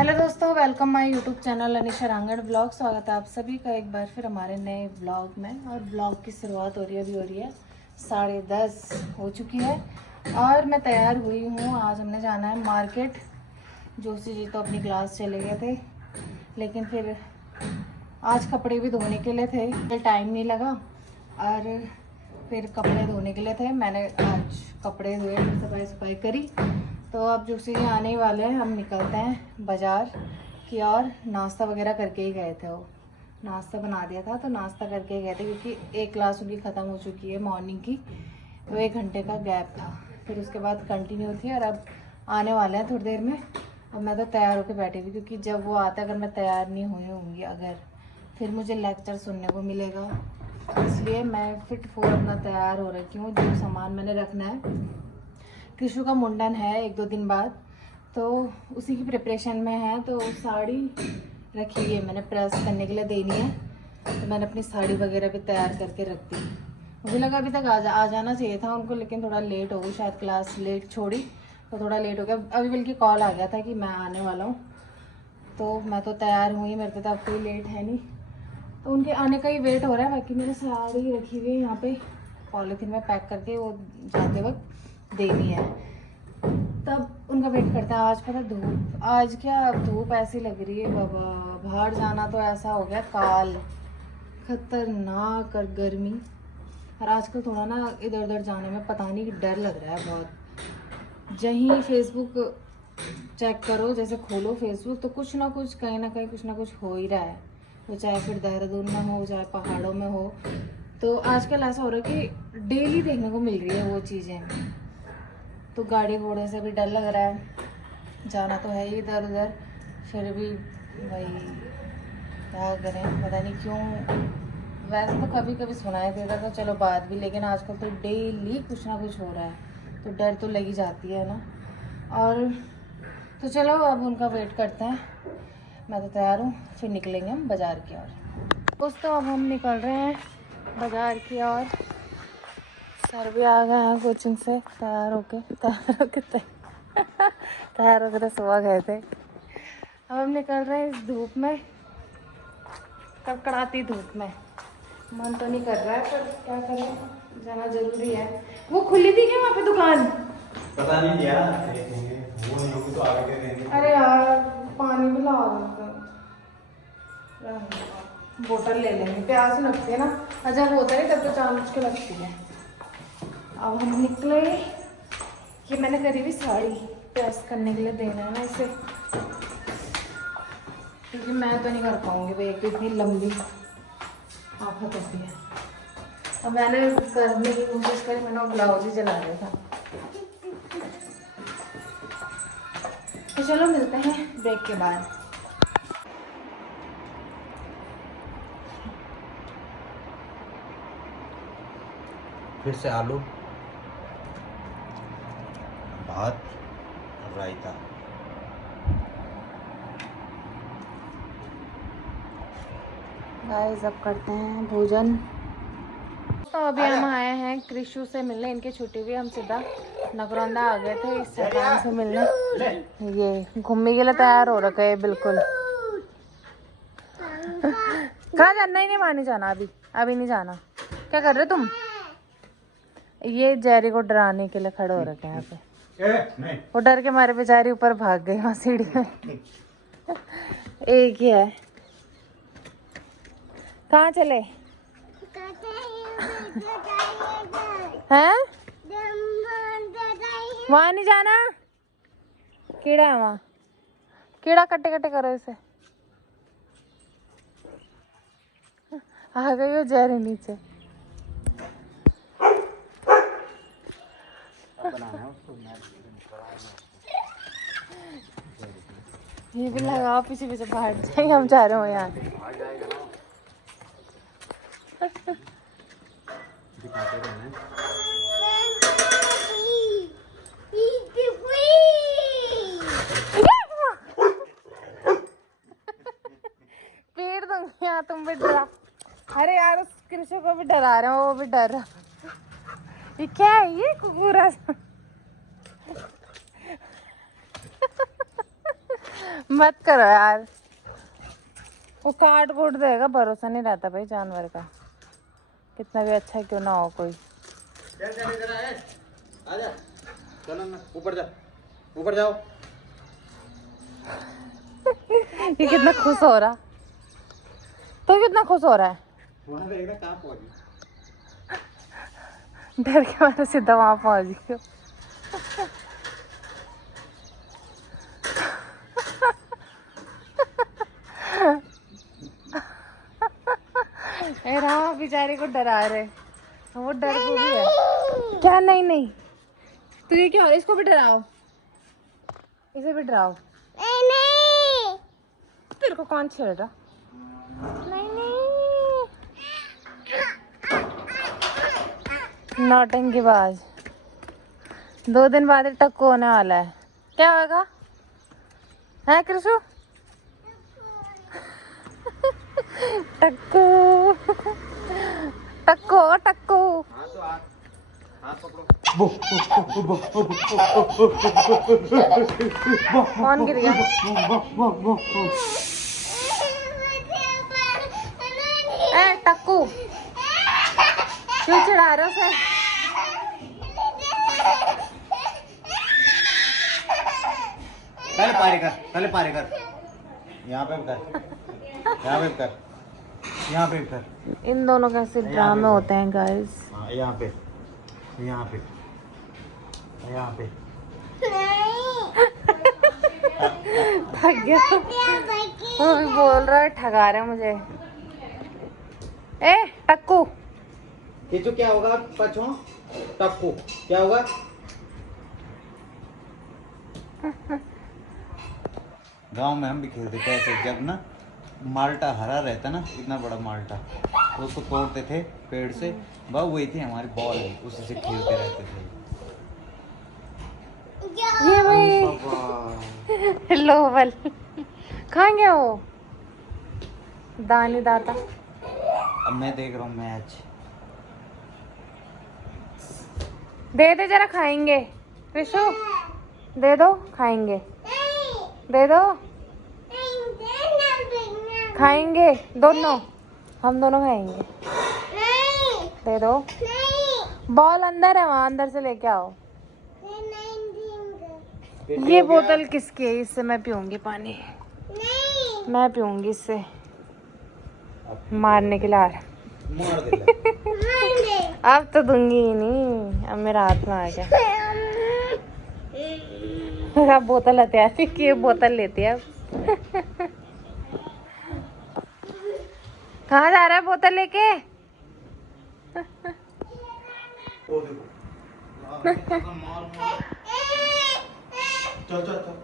Hello दोस्तों, welcome my YouTube channel Anisha Rangad blog. स्वागत है आप सभी का एक बार फिर हमारे नए ब्लॉग में। और ब्लॉग की शुरुआत हो रही है 10:30 हो चुकी है और मैं तैयार हुई हूँ। आज हमने जाना है मार्केट। जोशी जी तो अपनी क्लास चले गए थे, लेकिन फिर आज कपड़े भी धोने के लिए थे, टाइम नहीं लगा और फिर कपड़े धोने के लिए थे। मैंने आज कपड़े धोए, सफाई सफाई करी। तो अब जोशी जी आने ही वाले हैं, हम निकलते हैं बाज़ार की और नाश्ता वगैरह करके ही गए थे। वो नाश्ता बना दिया था तो नाश्ता करके ही गए थे, क्योंकि एक क्लास उनकी ख़त्म हो चुकी है मॉर्निंग की, तो 1 घंटे का गैप था। फिर उसके बाद कंटिन्यू थी और अब आने वाले हैं थोड़ी देर में। अब मैं तो तैयार होकर बैठी हुई, क्योंकि जब वो आता है, अगर मैं तैयार नहीं हुई होंगी अगर, फिर मुझे लेक्चर सुनने को मिलेगा। इसलिए मैं फिट फोर अपना तैयार हो रखी हूँ। जो सामान मैंने रखना है, कृषु का मुंडन है 1-2 दिन बाद, तो उसी की प्रिपरेशन में है। तो साड़ी रखी हुई है मैंने, प्रेस करने के लिए देनी है, तो मैंने अपनी साड़ी वगैरह भी तैयार करके रख दी। मुझे लगा अभी तक आ जाना चाहिए था उनको, लेकिन थोड़ा लेट हो गई, शायद क्लास लेट छोड़ी तो थोड़ा लेट हो गया। अभी बल्कि कॉल आ गया था कि मैं आने वाला हूँ, तो मैं तो तैयार हुई, मेरे पे तो अब कोई लेट है नहीं, तो उनके आने का ही वेट हो रहा है। बाकी मैंने साड़ी रखी हुई है यहाँ पे पॉलीथीन में पैक करके, वो जाते वक्त देनी है, तब उनका वेट करता है। आज पता धूप, आज क्या धूप ऐसी लग रही है बाबा, बाहर जाना तो ऐसा हो गया काल, खतरनाक और गर्मी। और आजकल थोड़ा ना इधर उधर जाने में पता नहीं डर लग रहा है बहुत। जहीं फेसबुक चेक करो, जैसे खोलो फेसबुक, तो कुछ ना कुछ कहीं ना कहीं कुछ ना कुछ हो ही रहा है। वो चाहे फिर देहरादून में हो, चाहे पहाड़ों में हो, तो आजकल ऐसा हो रहा है कि डेली देखने को मिल रही है वो चीज़ें। तो गाड़ी घोड़े से भी डर लग रहा है, जाना तो है ही इधर उधर, फिर भी भाई क्या करें, पता नहीं क्यों। वैसे तो कभी कभी सुनाई देता तो चलो बात भी, लेकिन आजकल तो डेली कुछ ना कुछ हो रहा है, तो डर तो लगी जाती है ना। और तो चलो अब उनका वेट करते हैं। मैं तो तैयार हूँ, फिर निकलेंगे हम बाज़ार की ओर। दोस्तों अब हम निकल रहे हैं बाज़ार की ओर। सर भी आ गए हैं कोचिंग से, तैयार होके तो सुबह गए थे। अब हम निकल रहे हैं इस धूप में, कड़कड़ाती धूप में। मन तो नहीं कर रहा है, पर क्या करें, जाना जरूरी है। वो खुली थी क्या वहाँ पे दुकान? पता नहीं क्या देखेंगे, वो नहीं होगी तो आगे क्या देंगे। अरे यार पानी भी ला बोतल ले लेंगे, प्यास लगती है ना, और जब होता है तब तो चांद के लगती है। अब हम निकले, ये मैंने करी हुई साड़ी प्रेस करने के लिए देना है ना इसे, क्योंकि मैं तो नहीं कर पाऊंगी भाई, एक तो इतनी लंबी आफत होती है। अब मैंने करने की कोशिश करी, मैंने ब्लाउज ही चला दिया था। तो चलो मिलते हैं ब्रेक के बाद। फिर से आलू, भात, रायता। गाइस अब करते हैं भोजन। तो अभी हम आए हैं कृषु से मिलने, इनकी छुट्टी हुई, हम सीधा नगरौंदा आ गए थे इस शैतान से मिलने। ये घूमने के लिए तैयार हो रखे है बिल्कुल। कहाँ जाना? ही नहीं, वहाँ नहीं जाना, अभी नहीं जाना। क्या कर रहे तुम? ये जेरी को डराने के लिए खड़े हो रखे हैं यहाँ पे। वो डर के मारे बेचारी ऊपर भाग गई वहाँ सीढ़ी में। एक ही है। कहाँ चले हैं? वहाँ नहीं जाना, कीड़ा है वहाँ, कीड़ा कट्टे कट्टे करो इसे। आ गई हो जेरी नीचे। ये भी लगाओ, पीछे पीछे भाग जाएंगे, हम जा रहे हो यहाँ। पेड़ दूंगी यहाँ, तुम भी डरा। अरे यार उस कृषि को भी डरा रहे हो, वो भी डर रहा। ये क्या है, ये कुकुरा सा? मत करो यार, वो काट कूट देगा, भरोसा नहीं रहता भाई जानवर का, कितना भी अच्छा क्यों ना हो कोई। आजा, चलो ना, ऊपर जा, ऊपर जाओ। ये कितना खुश हो रहा, तो कितना खुश हो रहा है, वहाँ देखना कहाँ पहुँची। डर के मारे सीधा वहां पहुंच गई। राम बेचारे को डरा रहे, वो डर को भी है क्या? नहीं नहीं, तो ये क्या हो, इसको भी डराओ, इसे भी डराओ। नहीं, तेरे को कौन छेड़ रहा? नहीं नहीं, नौटंकीबाज। 2 दिन बाद टक्कू होने वाला है, क्या होगा है कृषु? टक्कू टक्कू टक्कू। कौन गिर गया? ए टक्कू, क्यों चढ़ा रहे हो उसे? पहले पारे कर, पहले पारे कर, यहाँ पे कर, यहाँ पे कर, यहाँ पे कर। इन दोनों कैसे ड्रामे होते हैं गाइस। यहाँ पे, यहाँ पे, यहाँ पे। थक गया, वो भी बोल रहा है ठगा रहे हैं मुझे। ए टक्कू, किचू क्या होगा पछो? टक्कू क्या होगा? गांव में हम भी खेलते थे ऐसे, जब ना माल्टा हरा रहता ना, इतना बड़ा माल्टा, तो उसको तोड़ते थे पेड़ से, वह वही थी हमारी बॉल, उसी से खेलते रहते थे। ये भाई लोबल कहाँ गया वो दानी दाता? अब मैं देख रहा हूँ मैच। दे दे जरा, खाएंगे विशु, दे दो खाएंगे, दे दो खाएंगे, दोनों हम दोनों खाएंगे, दे दो। बॉल अंदर है, वहाँ अंदर से लेके आओ। ये बोतल किसकी है? इससे मैं पीऊंगी पानी, मैं पीऊंगी इससे, मारने के लिए आ रहा। मार दे। अब तो दूंगी ही नहीं, अब मेरा हाथ में आ गया। अब बोतल हथियार की, ये बोतल लेती है अब। कहाँ जा रहा है बोतल लेके? चल चल चल।